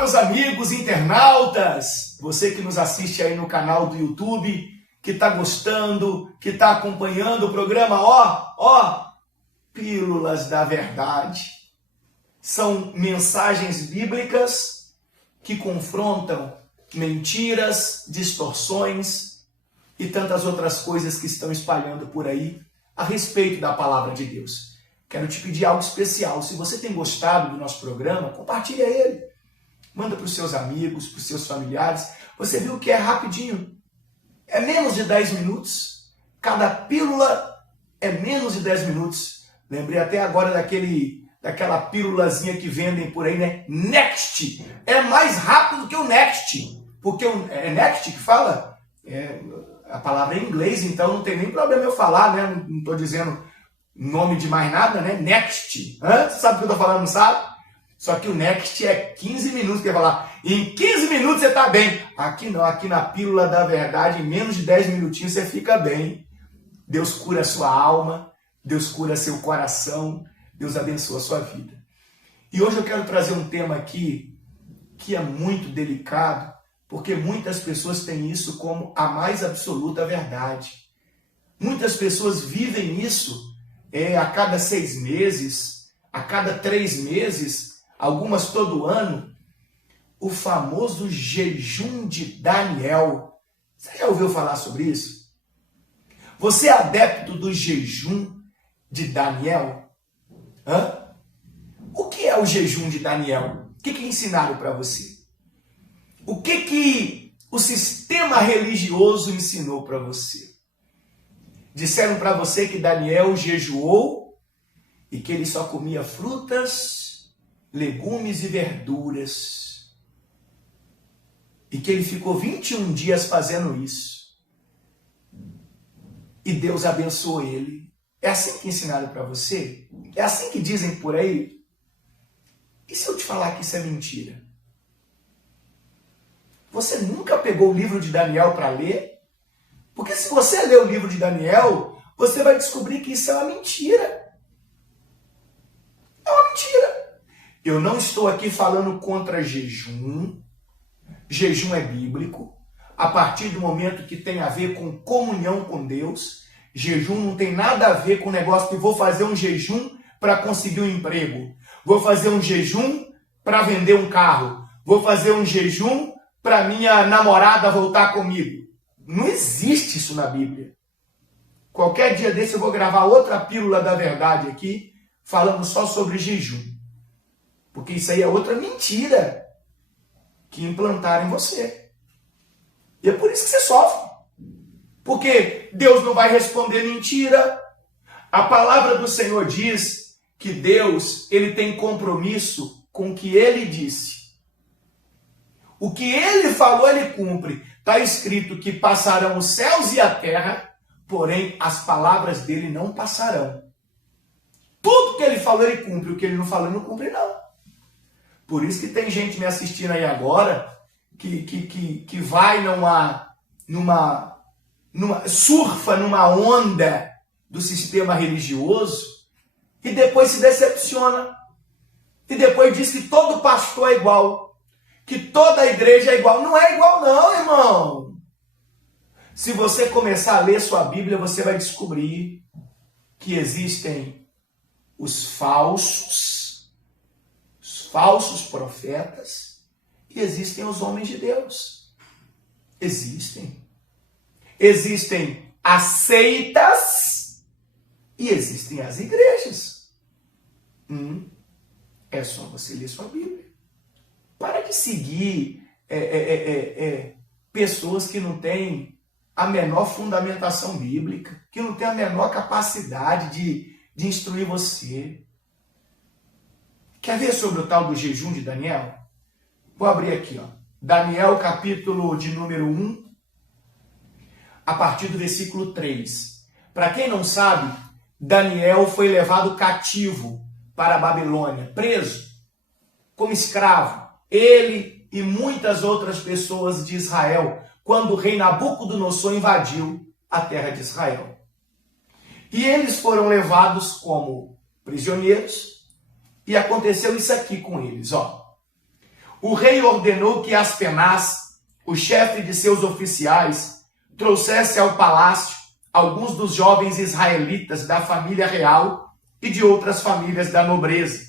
meus amigos internautas, você que nos assiste aí no canal do YouTube, que está gostando, que está acompanhando o programa, Pílulas da Verdade. São mensagens bíblicas que confrontam mentiras, distorções e tantas outras coisas que estão espalhando por aí a respeito da palavra de Deus. Quero te pedir algo especial. Se você tem gostado do nosso programa, compartilha ele. Manda para os seus amigos, para os seus familiares. Você viu que é rapidinho. É menos de 10 minutos. Cada pílula é menos de 10 minutos. Lembrei até agora daquela pílulazinha que vendem por aí, né? Next. É mais rápido que o Next. Porque é Next que fala? A palavra é em inglês, então não tem nem problema eu falar, né? Não estou dizendo nome de mais nada, né? Next. Você sabe o que eu estou falando, não sabe? Só que o Next é 15 minutos, quer falar, em 15 minutos você está bem. Aqui não, aqui na Pílula da Verdade, em menos de 10 minutinhos você fica bem. Deus cura a sua alma, Deus cura seu coração, Deus abençoa a sua vida. E hoje eu quero trazer um tema aqui que é muito delicado, porque muitas pessoas têm isso como a mais absoluta verdade. Muitas pessoas vivem isso a cada 6 meses, a cada 3 meses, algumas todo ano, o famoso jejum de Daniel. Você já ouviu falar sobre isso? Você é adepto do jejum de Daniel? O que é o jejum de Daniel? O que ensinaram para você? O que o sistema religioso ensinou para você? Disseram para você que Daniel jejuou e que ele só comia frutas, legumes e verduras. E que ele ficou 21 dias fazendo isso. E Deus abençoou ele. É assim que ensinaram para você? É assim que dizem por aí? E se eu te falar que isso é mentira? Você nunca pegou o livro de Daniel para ler? Porque se você ler o livro de Daniel, você vai descobrir que isso é uma mentira. É uma mentira. Eu não estou aqui falando contra jejum. Jejum é bíblico. A partir do momento que tem a ver com comunhão com Deus, jejum não tem nada a ver com o negócio que vou fazer um jejum para conseguir um emprego. Vou fazer um jejum para vender um carro. Vou fazer um jejum para minha namorada voltar comigo. Não existe isso na Bíblia. Qualquer dia desse eu vou gravar outra Pílula da Verdade aqui, falando só sobre jejum. Porque isso aí é outra mentira que implantaram em você. E é por isso que você sofre. Porque Deus não vai responder mentira. A palavra do Senhor diz que Deus, ele tem compromisso com o que ele disse. O que ele falou, ele cumpre. Está escrito que passarão os céus e a terra, porém as palavras dele não passarão. Tudo que ele falou, ele cumpre. O que ele não falou, ele não cumpre, não. Por isso que tem gente me assistindo aí agora que vai surfa numa onda do sistema religioso e depois se decepciona. E depois diz que todo pastor é igual. Que toda igreja é igual. Não é igual não, irmão. Se você começar a ler sua Bíblia, você vai descobrir que existem os falsos profetas e existem os homens de Deus. Existem. Existem as seitas e existem as igrejas. É só você ler sua Bíblia. Para de seguir pessoas que não têm a menor fundamentação bíblica, que não têm a menor capacidade de instruir você. Quer ver sobre o tal do jejum de Daniel? Vou abrir aqui, Daniel, capítulo de número 1, a partir do versículo 3. Para quem não sabe, Daniel foi levado cativo para a Babilônia, preso, como escravo. Ele e muitas outras pessoas de Israel, quando o rei Nabucodonosor invadiu a terra de Israel. E eles foram levados como prisioneiros, e aconteceu isso aqui com eles, O rei ordenou que Aspenaz, o chefe de seus oficiais, trouxesse ao palácio alguns dos jovens israelitas da família real e de outras famílias da nobreza.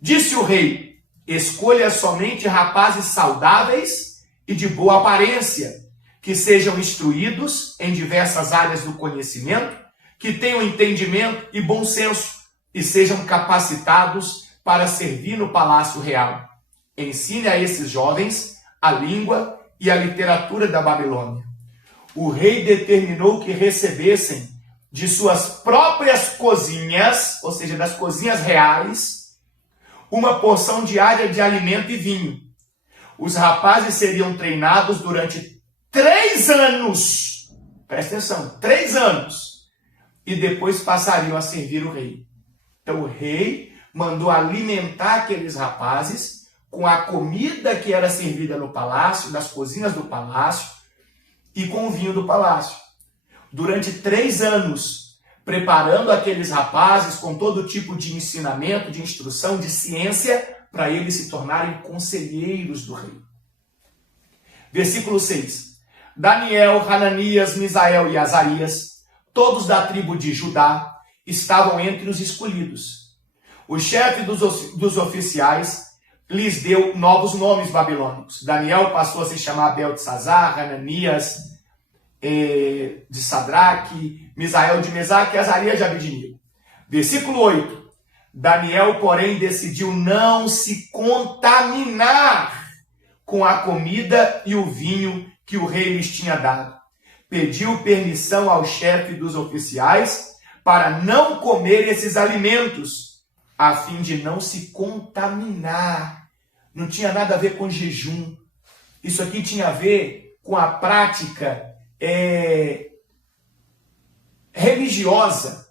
Disse o rei: escolha somente rapazes saudáveis e de boa aparência, que sejam instruídos em diversas áreas do conhecimento, que tenham entendimento e bom senso e sejam capacitados para servir no palácio real. Ensine a esses jovens a língua e a literatura da Babilônia. O rei determinou que recebessem de suas próprias cozinhas, ou seja, das cozinhas reais, uma porção diária de alimento e vinho. Os rapazes seriam treinados durante 3 anos. Presta atenção, 3 anos. E depois passariam a servir o rei. Então o rei mandou alimentar aqueles rapazes com a comida que era servida no palácio, nas cozinhas do palácio, e com o vinho do palácio. Durante 3 anos, preparando aqueles rapazes com todo tipo de ensinamento, de instrução, de ciência, para eles se tornarem conselheiros do rei. Versículo 6. Daniel, Hananias, Misael e Azarias, todos da tribo de Judá, estavam entre os escolhidos. O chefe dos oficiais lhes deu novos nomes babilônicos. Daniel passou a se chamar Beltesazar, Hananias de Sadraque, Misael de Mesaque e Azarias de Abednego. Versículo 8. Daniel, porém, decidiu não se contaminar com a comida e o vinho que o rei lhes tinha dado. Pediu permissão ao chefe dos oficiais para não comer esses alimentos, a fim de não se contaminar. Não tinha nada a ver com jejum. Isso aqui tinha a ver com a prática religiosa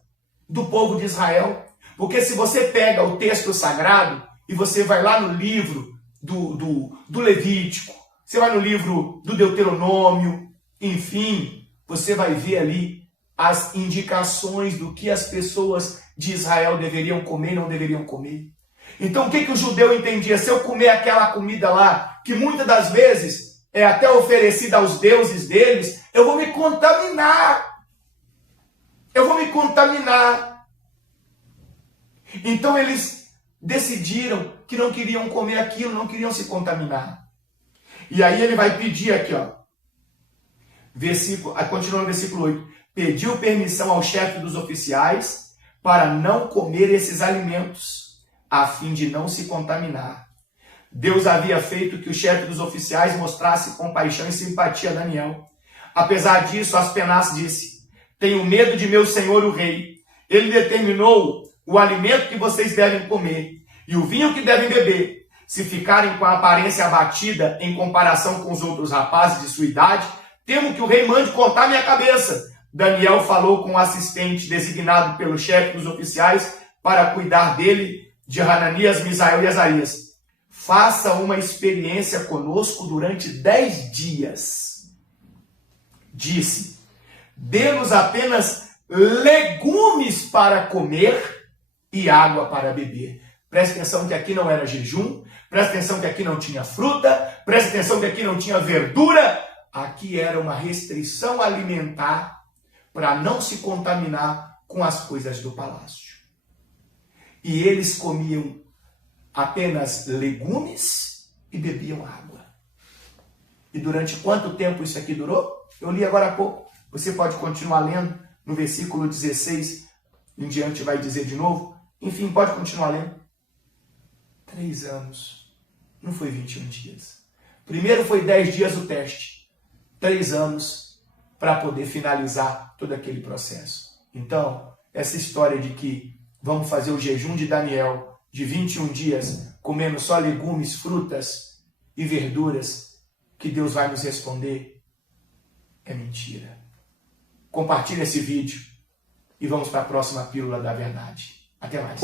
do povo de Israel. Porque se você pega o texto sagrado e você vai lá no livro do Levítico, você vai no livro do Deuteronômio, enfim, você vai ver ali as indicações do que as pessoas de Israel deveriam comer e não deveriam comer. Então o que o judeu entendia? Se eu comer aquela comida lá, que muitas das vezes é até oferecida aos deuses deles, eu vou me contaminar. Eu vou me contaminar. Então eles decidiram que não queriam comer aquilo, não queriam se contaminar. E aí ele vai pedir aqui, ó. Continua no versículo 8. Pediu permissão ao chefe dos oficiais para não comer esses alimentos, a fim de não se contaminar. Deus havia feito que o chefe dos oficiais mostrasse compaixão e simpatia a Daniel. Apesar disso, Aspenaz disse: tenho medo de meu senhor o rei. Ele determinou o alimento que vocês devem comer e o vinho que devem beber. Se ficarem com a aparência abatida em comparação com os outros rapazes de sua idade, temo que o rei mande cortar minha cabeça. Daniel falou com o assistente designado pelo chefe dos oficiais para cuidar dele, de Hananias, Misael e Azarias. Faça uma experiência conosco durante 10 dias. Disse: dê-nos apenas legumes para comer e água para beber. Preste atenção que aqui não era jejum, preste atenção que aqui não tinha fruta, preste atenção que aqui não tinha verdura. Aqui era uma restrição alimentar para não se contaminar com as coisas do palácio. E eles comiam apenas legumes e bebiam água. E durante quanto tempo isso aqui durou? Eu li agora há pouco. Você pode continuar lendo no versículo 16 em diante, vai dizer de novo. Enfim, pode continuar lendo. 3 anos. Não foi 21 dias. Primeiro foi 10 dias o teste. 3 anos para poder finalizar todo aquele processo. Então, essa história de que vamos fazer o jejum de Daniel de 21 dias, comendo só legumes, frutas e verduras, que Deus vai nos responder, é mentira. Compartilhe esse vídeo e vamos para a próxima pílula da verdade. Até mais.